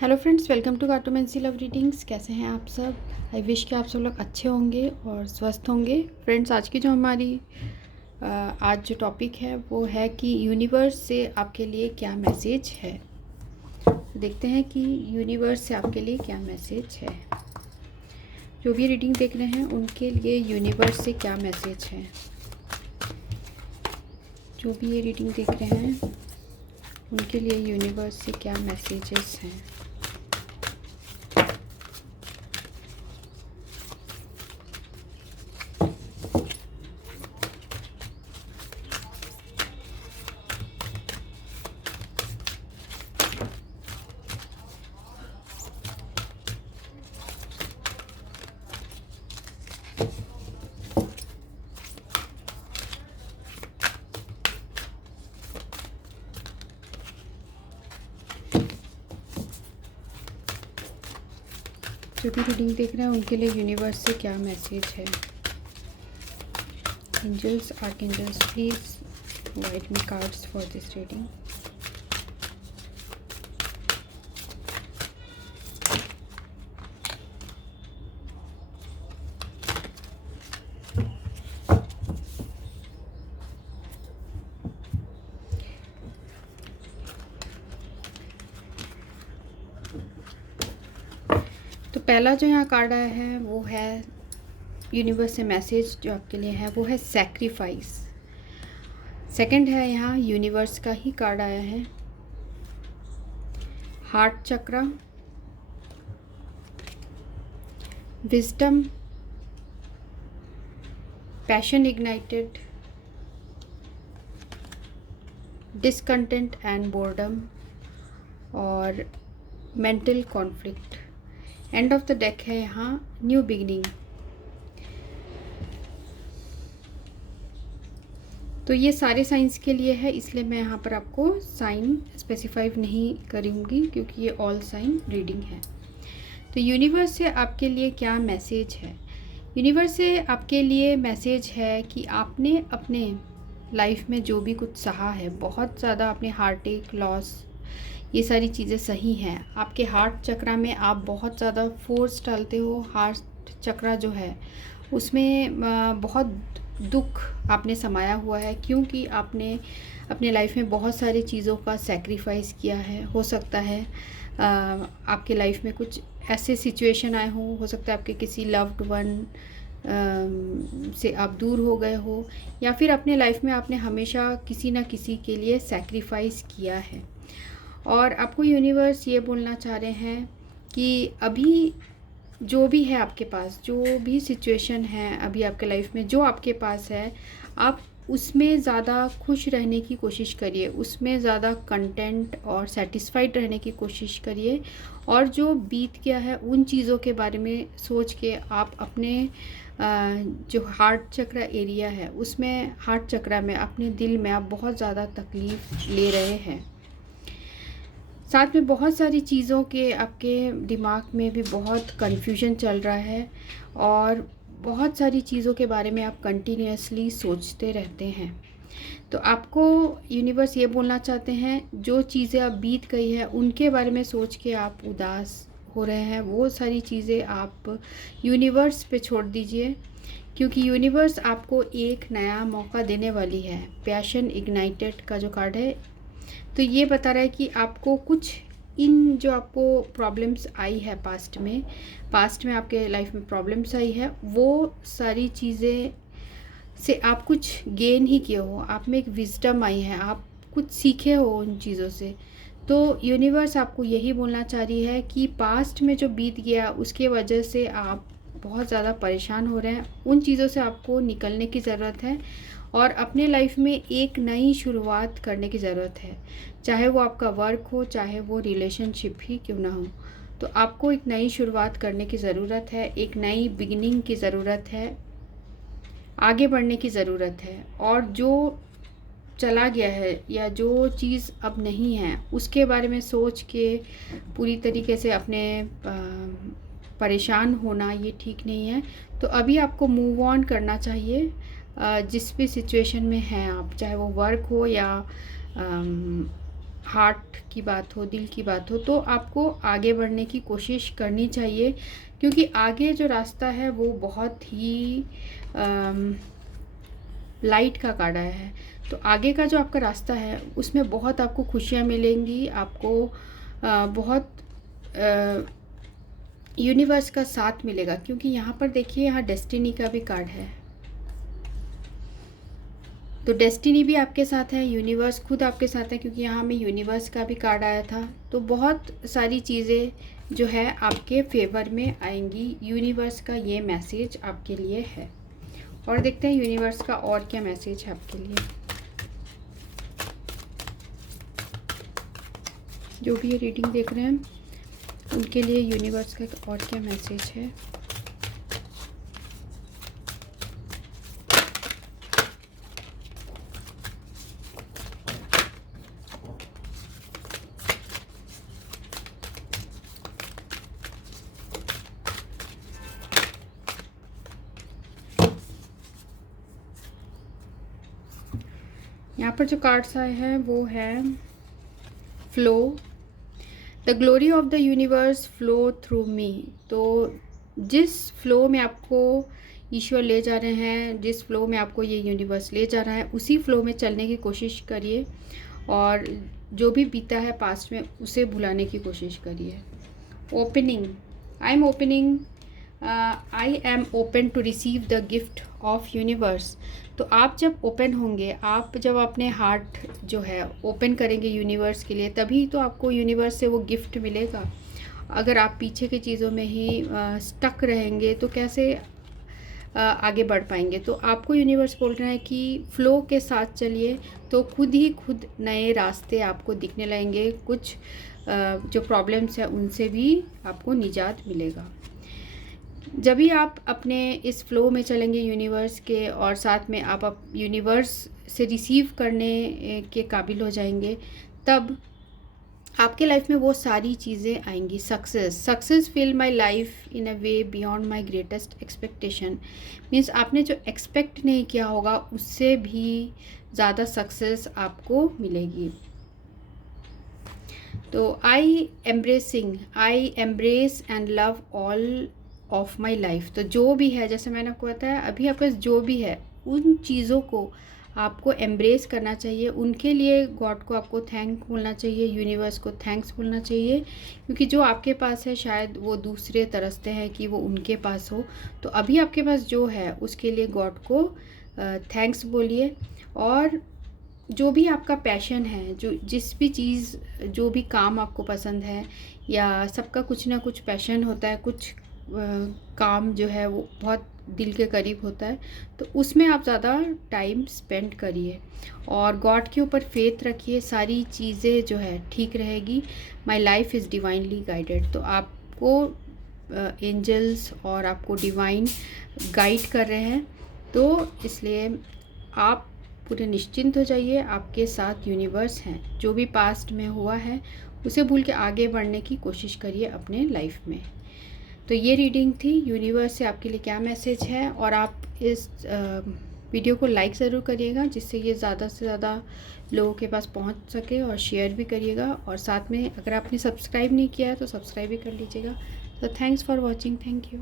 Hello friends, welcome to cartomancy love readings. कैसे हैं आप सब? आई विश कि आप सब लोग अच्छे होंगे और स्वस्थ होंगे। फ्रेंड्स, आज की जो हमारी आज जो टॉपिक है वो है कि यूनिवर्स से आपके लिए क्या मैसेज है। देखते हैं कि यूनिवर्स से आपके लिए क्या मैसेज है। जो भी रीडिंग देख रहे हैं उनके लिए यूनिवर्स से क्या मैसेज है। जो भी ये रीडिंग देख रहे हैं उनके लिए यूनिवर्स से क्या मैसेजेस हैं। जो भी रीडिंग देख रहे हैं उनके लिए यूनिवर्स से क्या मैसेज है। Angels, archangels, please guide me cards for this reading. तो पहला जो यहाँ कार्ड आया है वो है यूनिवर्स से मैसेज जो आपके लिए है वो है सैक्रिफाइस। सेकंड है यहाँ यूनिवर्स का ही कार्ड आया है heart chakra, wisdom, passion ignited, discontent and boredom और mental conflict. End of the deck है यहाँ न्यू बिगिनिंग। तो ये सारे साइंस के लिए है, इसलिए मैं यहाँ पर आपको साइन स्पेसिफाई नहीं करूँगी क्योंकि ये ऑल साइन रीडिंग है। तो यूनिवर्स से आपके लिए क्या मैसेज है। यूनिवर्स से आपके लिए मैसेज है कि आपने अपने लाइफ में जो भी कुछ सहा है, बहुत ज़्यादा आपने हार्ट अटैक, लॉस, ये सारी चीज़ें सही हैं। आपके हार्ट चक्रा में आप बहुत ज़्यादा फोर्स डालते हो। हार्ट चक्रा जो है उसमें बहुत दुख आपने समाया हुआ है क्योंकि आपने अपने लाइफ में बहुत सारी चीज़ों का सैक्रिफाइस किया है। हो सकता है आपके लाइफ में कुछ ऐसे सिचुएशन आए हों, हो सकता है आपके किसी लव्ड वन से आप दूर हो गए हो, या फिर अपने लाइफ में आपने हमेशा किसी ना किसी के लिए सैक्रिफाइस किया है। और आपको यूनिवर्स ये बोलना चाह रहे हैं कि अभी जो भी है आपके पास, जो भी सिचुएशन है अभी आपके लाइफ में जो आपके पास है, आप उसमें ज़्यादा खुश रहने की कोशिश करिए, उसमें ज़्यादा कंटेंट और सेटिस्फाइड रहने की कोशिश करिए। और जो बीत गया है उन चीज़ों के बारे में सोच के आप अपने जो हार्ट चक्रा एरिया है उसमें, हार्ट चक्रा में, अपने दिल में आप बहुत ज़्यादा तकलीफ़ ले रहे हैं। साथ में बहुत सारी चीज़ों के आपके दिमाग में भी बहुत कन्फ्यूजन चल रहा है और बहुत सारी चीज़ों के बारे में आप कंटिन्यूसली सोचते रहते हैं। तो आपको यूनिवर्स ये बोलना चाहते हैं, जो चीज़ें अब बीत गई है उनके बारे में सोच के आप उदास हो रहे हैं, वो सारी चीज़ें आप यूनिवर्स पे छोड़ दीजिए क्योंकि यूनिवर्स आपको एक नया मौका देने वाली है। पैशन इग्नाइटेड का जो कार्ड है तो ये बता रहा है कि आपको कुछ इन जो आपको प्रॉब्लम्स आई है पास्ट में आपके लाइफ में प्रॉब्लम्स आई है, वो सारी चीज़ें से आप कुछ गेन ही किए हो, आप में एक विजडम आई है, आप कुछ सीखे हो उन चीज़ों से। तो यूनिवर्स आपको यही बोलना चाह रही है कि पास्ट में जो बीत गया उसके वजह से आप बहुत ज़्यादा परेशान हो रहे हैं, उन चीज़ों से आपको निकलने की ज़रूरत है और अपने लाइफ में एक नई शुरुआत करने की ज़रूरत है। चाहे वो आपका वर्क हो, चाहे वो रिलेशनशिप ही क्यों ना हो, तो आपको एक नई शुरुआत करने की ज़रूरत है, एक नई बिगिनिंग की ज़रूरत है, आगे बढ़ने की ज़रूरत है। और जो चला गया है या जो चीज़ अब नहीं है उसके बारे में सोच के पूरी तरीके से अपने परेशान होना ये ठीक नहीं है। तो अभी आपको मूव ऑन करना चाहिए जिस भी सिचुएशन में हैं आप, चाहे वो वर्क हो या हार्ट की बात हो, दिल की बात हो, तो आपको आगे बढ़ने की कोशिश करनी चाहिए, क्योंकि आगे जो रास्ता है वो बहुत ही लाइट का काढ़ा है। तो आगे का जो आपका रास्ता है उसमें बहुत आपको खुशियाँ मिलेंगी, आपको बहुत यूनिवर्स का साथ मिलेगा, क्योंकि यहाँ पर देखिए यहाँ डेस्टिनी का भी कार्ड है। तो डेस्टिनी भी आपके साथ है, यूनिवर्स खुद आपके साथ है, क्योंकि यहाँ हमें यूनिवर्स का भी कार्ड आया था। तो बहुत सारी चीज़ें जो है आपके फेवर में आएंगी। यूनिवर्स का ये मैसेज आपके लिए है। और देखते हैं यूनिवर्स का और क्या मैसेज है आपके लिए। जो भी ये रीडिंग देख रहे हैं उनके लिए यूनिवर्स का और क्या मैसेज है। यहाँ पर जो कार्ड्स आए हैं वो है flow, the glory of the universe flow through me. तो जिस फ्लो में आपको ईश्वर ले जा रहे हैं, जिस फ्लो में आपको ये यूनिवर्स ले जा रहा है, उसी फ्लो में चलने की कोशिश करिए और जो भी बीता है पास्ट में उसे भुलाने की कोशिश करिए। Opening, I am open to receive the gift of universe. तो आप जब ओपन होंगे, आप जब अपने हार्ट जो है ओपन करेंगे यूनिवर्स के लिए, तभी तो आपको यूनिवर्स से वो गिफ्ट मिलेगा। अगर आप पीछे की चीज़ों में ही स्टक रहेंगे तो कैसे आगे बढ़ पाएंगे। तो आपको यूनिवर्स बोल रहा है कि फ़्लो के साथ चलिए, तो खुद ही खुद नए रास्ते आपको दिखने लगेंगे। कुछ जो प्रॉब्लम्स हैं उनसे भी आपको निजात मिलेगा। जब भी आप अपने इस फ़्लो में चलेंगे यूनिवर्स के, और साथ में आप यूनिवर्स से रिसीव करने के काबिल हो जाएंगे, तब आपके लाइफ में वो सारी चीज़ें आएंगी। Success fill my life in a way beyond my greatest expectation. Means आपने जो एक्सपेक्ट नहीं किया होगा उससे भी ज़्यादा सक्सेस आपको मिलेगी। तो I embrace and love all of my life. तो जो भी है, जैसे मैंने आपको बताया, अभी आपके पास जो भी है उन चीज़ों को आपको एम्ब्रेस करना चाहिए। उनके लिए गॉड को आपको थैंक बोलना चाहिए, यूनिवर्स को थैंक्स बोलना चाहिए, क्योंकि जो आपके पास है शायद वो दूसरे तरसते हैं कि वो उनके पास हो। तो अभी आपके पास जो है उसके लिए गॉड को थैंक्स बोलिए। और जो भी आपका पैशन है, जो जिस भी चीज़, जो भी काम आपको पसंद है, या सबका कुछ ना कुछ पैशन होता है, कुछ काम जो है वो बहुत दिल के करीब होता है, तो उसमें आप ज़्यादा टाइम स्पेंड करिए और गॉड के ऊपर फेथ रखिए। सारी चीज़ें जो है ठीक रहेगी। My life is divinely guided. तो आपको एंजल्स और आपको डिवाइन गाइड कर रहे हैं, तो इसलिए आप पूरे निश्चिंत हो जाइए। आपके साथ यूनिवर्स हैं। जो भी पास्ट में हुआ है उसे भूल के आगे बढ़ने की कोशिश करिए अपने लाइफ में। तो ये रीडिंग थी यूनिवर्स से आपके लिए क्या मैसेज है। और आप इस वीडियो को लाइक ज़रूर करिएगा, जिससे ये ज़्यादा से ज़्यादा लोगों के पास पहुंच सके, और शेयर भी करिएगा। और साथ में अगर आपने सब्सक्राइब नहीं किया है तो सब्सक्राइब भी कर लीजिएगा। तो thanks for watching. Thank you.